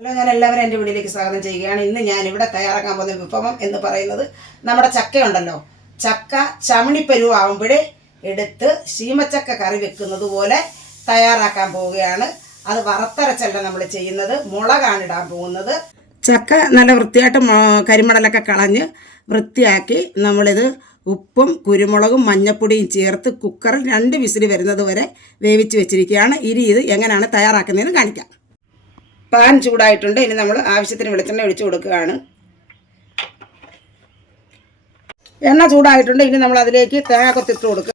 Hello, ഞാൻ എല്ലാവരും എൻ്റെ വീട്ടിലേക്ക് സ്വാഗതം ചെയ്യുകയാണ്. ഇന്ന് ഞാൻ ഇവിടെ തയ്യാറാക്കാൻ പോകുന്ന വിഭവം എന്ന് പറയുന്നത് നമ്മുടെ ചക്കയുണ്ടല്ലോ, ചക്ക ചമണിപ്പരുവാകുമ്പോഴേ എടുത്ത് ശീമച്ചക്ക കറി വെക്കുന്നത് പോലെ തയ്യാറാക്കാൻ പോവുകയാണ്. അത് വറുത്തരച്ചല്ല നമ്മൾ ചെയ്യുന്നത്, മുളകാണ് ഇടാൻ പോകുന്നത്. ചക്ക നല്ല വൃത്തിയായിട്ട് കരിമടലൊക്കെ കളഞ്ഞ് വൃത്തിയാക്കി നമ്മളിത് ഉപ്പും കുരുമുളകും മഞ്ഞപ്പൊടിയും ചേർത്ത് കുക്കറിൽ 2 വിസിൽ വരുന്നത് വരെ വേവിച്ച് വെച്ചിരിക്കുകയാണ്. ഇനി ഇത് എങ്ങനെയാണ് തയ്യാറാക്കുന്നതെന്ന് കാണിക്കാം. പാൻ ചൂടായിട്ടുണ്ട്. ഇനി നമ്മൾ ആവശ്യത്തിന് വെളിച്ചെണ്ണ ഒഴിച്ചു കൊടുക്കുകയാണ്. എണ്ണ ചൂടായിട്ടുണ്ട്. ഇനി നമ്മൾ അതിലേക്ക് തേങ്ങാക്കൊത്ത് ഇട്ട് കൊടുക്കുക.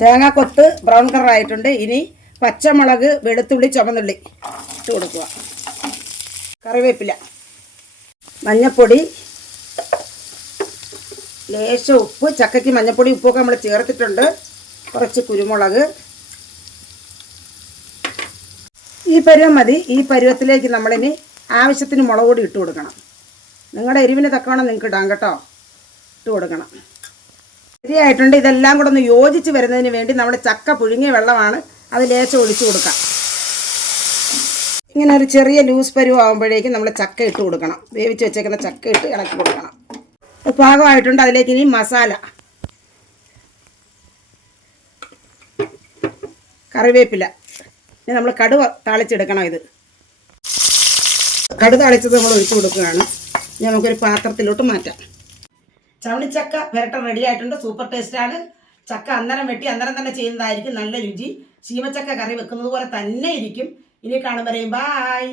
തേങ്ങാക്കൊത്ത് ബ്രൗൺ കളർ ആയിട്ടുണ്ട്. ഇനി പച്ചമുളക്, വെളുത്തുള്ളി, ചുവന്നുള്ളി ഇട്ട് കൊടുക്കുക. കറിവേപ്പില, മഞ്ഞൾപ്പൊടി, ലേശം ഉപ്പ്. ചക്കയ്ക്ക് മഞ്ഞൾപ്പൊടി ഉപ്പൊക്കെ നമ്മൾ ചേർത്തിട്ടുണ്ട്. കുറച്ച് കുരുമുളക്. ഈ പരുവം മതി. ഈ പരുവത്തിലേക്ക് നമ്മളിനി ആവശ്യത്തിന് മുളക് പൊടി ഇട്ട് കൊടുക്കണം. നിങ്ങളുടെ എരിവിന് തക്കവണ്ണം നിങ്ങൾക്ക് ഇടാം കേട്ടോ. ഇട്ട് കൊടുക്കണം. ശരിയായിട്ടുണ്ട്. ഇതെല്ലാം കൂടെ ഒന്ന് യോജിച്ച് വരുന്നതിന് വേണ്ടി നമ്മൾ ചക്ക പുഴുങ്ങിയ വെള്ളമാണ് അത് ലേശം ഒഴിച്ചു കൊടുക്കാം. ഇങ്ങനെ ഒരു ചെറിയ ലൂസ് പരുവാകുമ്പോഴേക്കും നമ്മൾ ചക്ക ഇട്ട് കൊടുക്കണം. വേവിച്ച് വെച്ചേക്കുന്ന ചക്ക ഇട്ട് ഇളക്കി കൊടുക്കണം. പാകമായിട്ടുണ്ട്. അതിലേക്ക് ഇനി മസാല, കറിവേപ്പില. ഇനി നമ്മൾ കടുക് താളിച്ചെടുക്കണം. ഇത് കടുക് താളിച്ചത് നമ്മൾ ഒഴിച്ചു കൊടുക്കുകയാണ്. ഇനി നമുക്കൊരു പാത്രത്തിലോട്ട് മാറ്റാം. ചവണിച്ചക്ക പുരട്ട റെഡി ആയിട്ടുണ്ട്. സൂപ്പർ ടേസ്റ്റാണ്. ചക്ക അന്നേരം വെട്ടി അന്നേരം തന്നെ ചെയ്യുന്നതായിരിക്കും നല്ല രുചി. ശീമച്ചക്ക കറി വെക്കുന്നത് പോലെ തന്നെ ഇരിക്കും. ഇനി കാണും വരെയും ബായ്.